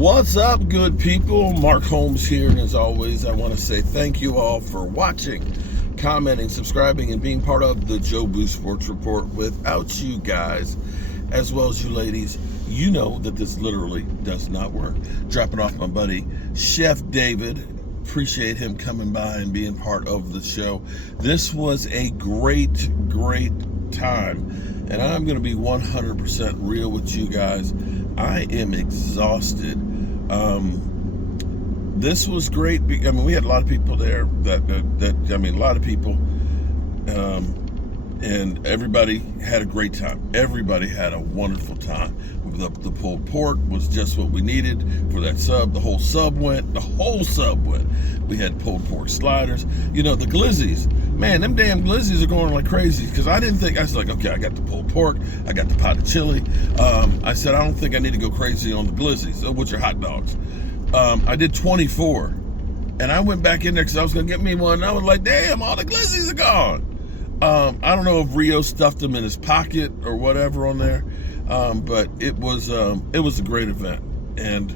What's up, good people? Mark Holmes here, and as always, I want to say thank you all for watching, commenting, subscribing, and being part of the Joe Boo Sports Report. Without you guys, as well as you ladies, you know that this literally does not work. Dropping off my buddy, Chef David. Appreciate him coming by and being part of the show. This was a great time, and I'm going to be 100% real with you guys. I am exhausted. This was great. I mean, we had a lot of people there. A lot of people, and everybody had a great time. Everybody had a wonderful time. The pulled pork was just what we needed for that sub. The whole sub went. We had pulled pork sliders. You know, the glizzies. Man, them damn glizzies are going like crazy, because I was like, okay, I got the pulled pork, I got the pot of chili. I said, I don't think I need to go crazy on the glizzies, which are hot dogs. I did 24, and I went back in there because I was going to get me one, and I was like, damn, all the glizzies are gone. I don't know if Rio stuffed them in his pocket or whatever on there, but it was a great event. And,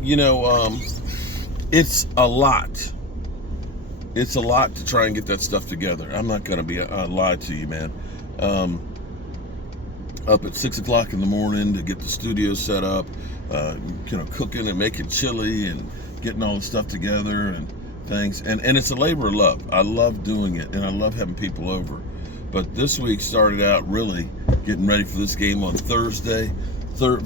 you know, it's a lot. It's a lot to try and get that stuff together. I'm not going to be lie to you, man. Up at 6 o'clock in the morning to get the studio set up, cooking and making chili and getting all the stuff together and things. And it's a labor of love. I love doing it, and I love having people over. But this week started out really getting ready for this game on Thursday.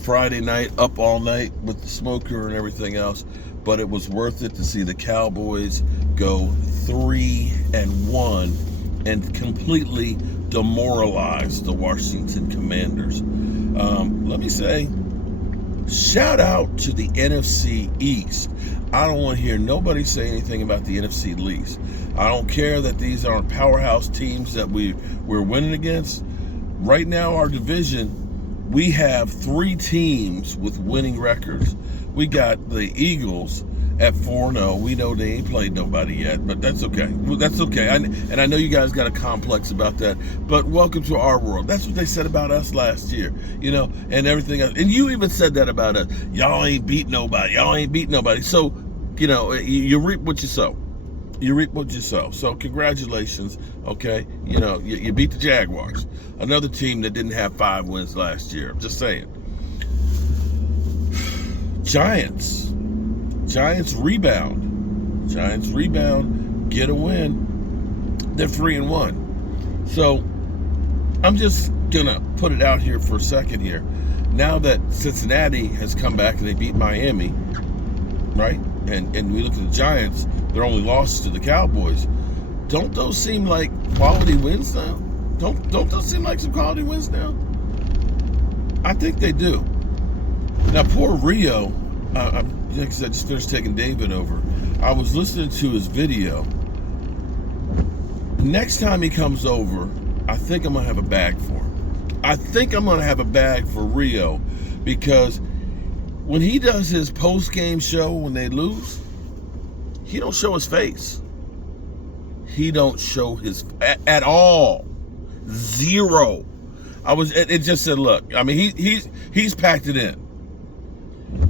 Friday night, up all night with the smoker and everything else. But it was worth it to see the Cowboys go 3-1 and completely demoralize the Washington Commanders. Let me say, shout out to the NFC East. I don't want to hear nobody say anything about the NFC East. I don't care that these aren't powerhouse teams that we're winning against. Right now, our division, we have 3 teams with winning records. We got the Eagles at 4-0. We know they ain't played nobody yet, but that's okay. Well, that's okay. And I know you guys got a complex about that, but welcome to our world. That's what they said about us last year, you know, and everything else. And you even said that about us. Y'all ain't beat nobody. So, you know, you reap what you sow. So congratulations, okay? You know, you beat the Jaguars, another team that didn't have 5 wins last year. I'm just saying. Giants rebound, get a win. They're 3-1. So I'm just gonna put it out here for a second here. Now that Cincinnati has come back and they beat Miami, right? And we look at the Giants, their only loss to the Cowboys. Don't those seem like quality wins now? Don't those seem like some quality wins now? I think they do. Now, poor Rio, like I said, I just finished taking David over. I was listening to his video. Next time he comes over, I think I'm going to have a bag for him. I think I'm going to have a bag for Rio, because when he does his post-game show when they lose, he don't show his face. He don't show his at all. Zero. It just said, look, I mean, he's packed it in.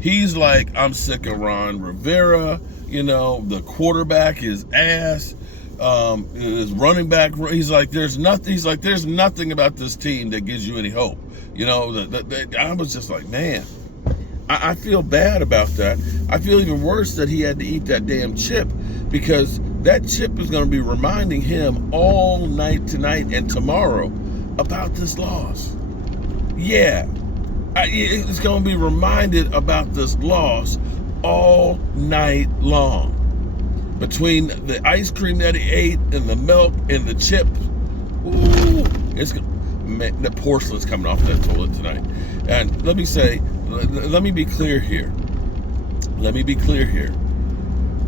He's like, I'm sick of Ron Rivera. You know, the quarterback is ass. His running back, he's like, there's nothing about this team that gives you any hope. You know, I was just like, man, I feel bad about that. I feel even worse that he had to eat that damn chip, because that chip is going to be reminding him all night tonight and tomorrow about this loss. Yeah. It's going to be reminded about this loss all night long. Between the ice cream that he ate and the milk and the chips, the porcelain's coming off that toilet tonight. And let me be clear here.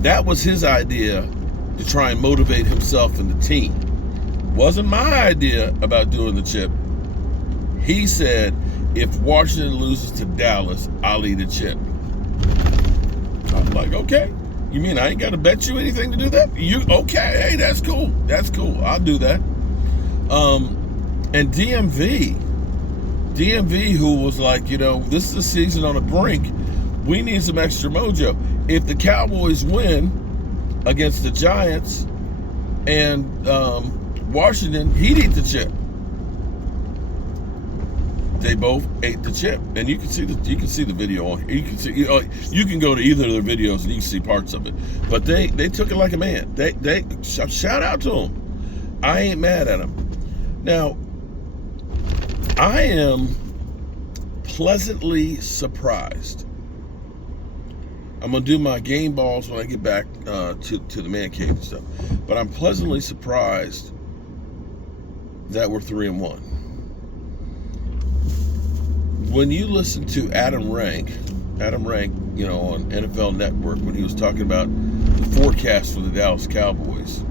That was his idea to try and motivate himself and the team. Wasn't my idea about doing the chip. He said, if Washington loses to Dallas, I'll eat a chip. I'm like, okay. You mean I ain't got to bet you anything to do that? Okay? Hey, that's cool. I'll do that. And DMV, DMV, who was like, this is the season on the brink. We need some extra mojo. If the Cowboys win against the Giants and Washington, he'd eat the chip. They both ate the chip, and you can see the video on. You can go to either of their videos and you can see parts of it. But they took it like a man. They shout out to them. I ain't mad at them. Now, I am pleasantly surprised. I'm gonna do my game balls when I get back to the man cave and stuff. But I'm pleasantly surprised that we're 3-1. When you listen to Adam Rank, on NFL Network, when he was talking about the forecast for the Dallas Cowboys,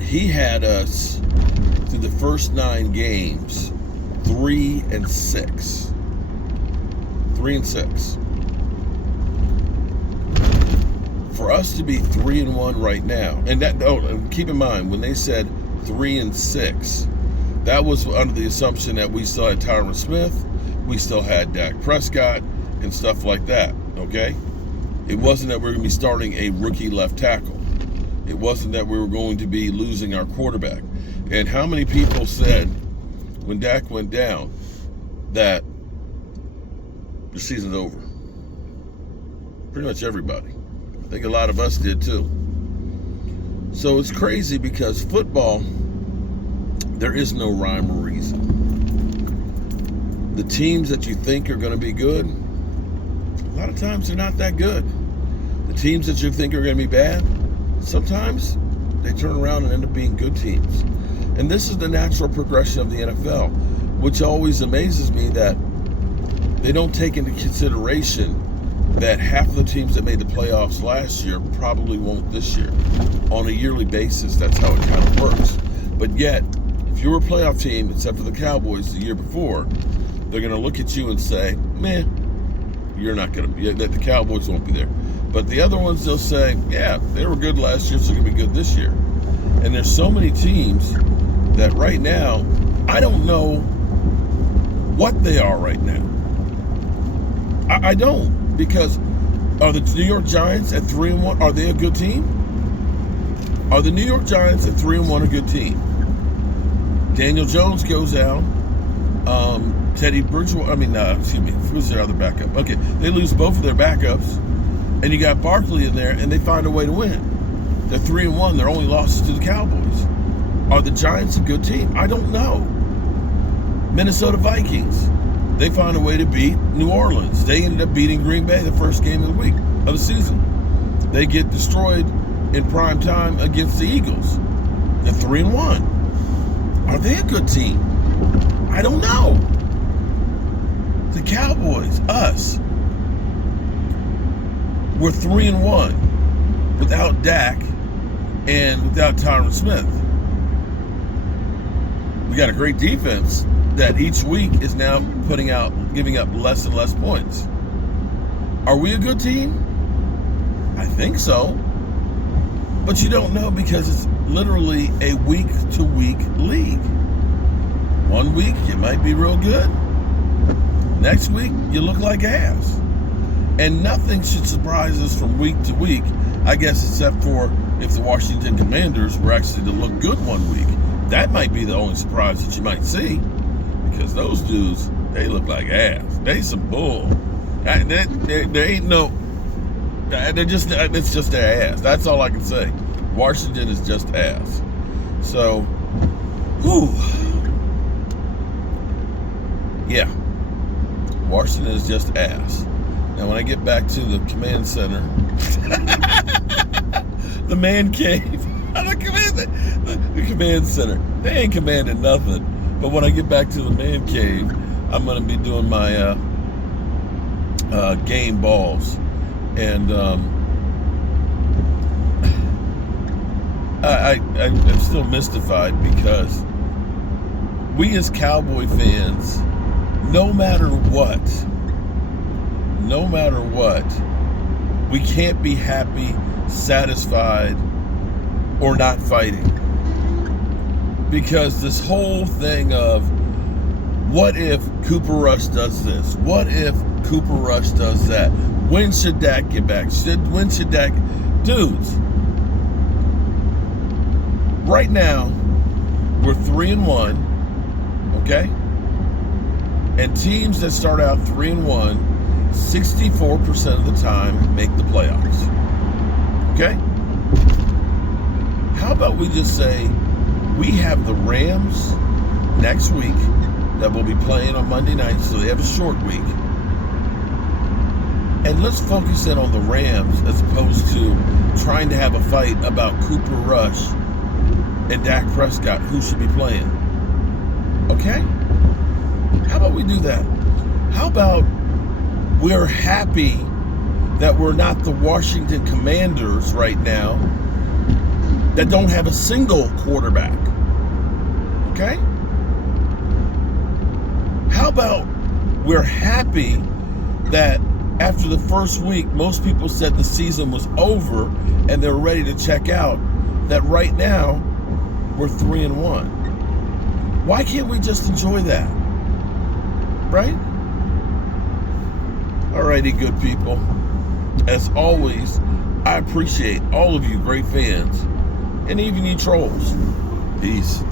he had us through the first 9 games 3-6. 3-6. For us to be 3-1 right now, and keep in mind when they said 3-6. That was under the assumption that we still had Tyron Smith, we still had Dak Prescott, and stuff like that, okay? It wasn't that we were going to be starting a rookie left tackle. It wasn't that we were going to be losing our quarterback. And how many people said when Dak went down that the season's over? Pretty much everybody. I think a lot of us did too. So it's crazy because football, there is no rhyme or reason. The teams that you think are going to be good, a lot of times they're not that good. The teams that you think are going to be bad, sometimes they turn around and end up being good teams. And this is the natural progression of the NFL, which always amazes me that they don't take into consideration that half of the teams that made the playoffs last year probably won't this year. On a yearly basis, that's how it kind of works. But yet, if you were a playoff team, except for the Cowboys the year before, they're going to look at you and say, man, you're not going to be, that the Cowboys won't be there. But the other ones, they'll say, yeah, they were good last year, so they're going to be good this year. And there's so many teams that right now, I don't know what they are right now. I don't, because are the New York Giants at 3-1, are they a good team? Are the New York Giants at 3-1 a good team? Daniel Jones goes down. Teddy Bridgewater, who's their other backup? Okay, they lose both of their backups, and you got Barkley in there, and they find a way to win. They're 3-1. Their only losses to the Cowboys. Are the Giants a good team? I don't know. Minnesota Vikings, they find a way to beat New Orleans. They ended up beating Green Bay the first game of the week of the season. They get destroyed in prime time against the Eagles. They're 3-1. Are they a good team? I don't know. The Cowboys, us, we're 3-1 without Dak and without Tyron Smith. We got a great defense that each week is now giving up less and less points. Are we a good team? I think so. But you don't know because it's literally a week-to-week league. 1 week, you might be real good. Next week, you look like ass. And nothing should surprise us from week to week, I guess, except for if the Washington Commanders were actually to look good 1 week. That might be the only surprise that you might see, because those dudes, they look like ass. They some bull. There ain't no, it's just their ass. That's all I can say. Washington is just ass. So, whew. Yeah. Washington is just ass. Now, when I get back to the command center, the man cave, the command center, they ain't commanding nothing. But when I get back to the man cave, I'm going to be doing my game balls. And I'm still mystified because we as Cowboy fans, no matter what, we can't be happy, satisfied, or not fighting. Because this whole thing of what if Cooper Rush does this? What if Cooper Rush does that? When should Dak get back? When should Dak? Dudes, right now, we're 3-1, okay? And teams that start out 3-1, 64% of the time make the playoffs, okay? How about we just say we have the Rams next week that will be playing on Monday night, so they have a short week. And let's focus in on the Rams as opposed to trying to have a fight about Cooper Rush and Dak Prescott, who should be playing. Okay? How about we do that? How about we're happy that we're not the Washington Commanders right now that don't have a single quarterback? Okay? How about we're happy that after the first week, most people said the season was over and they're ready to check out, that right now we're 3-1. Why can't we just enjoy that? Right? Alrighty, good people. As always, I appreciate all of you great fans and even you trolls. Peace.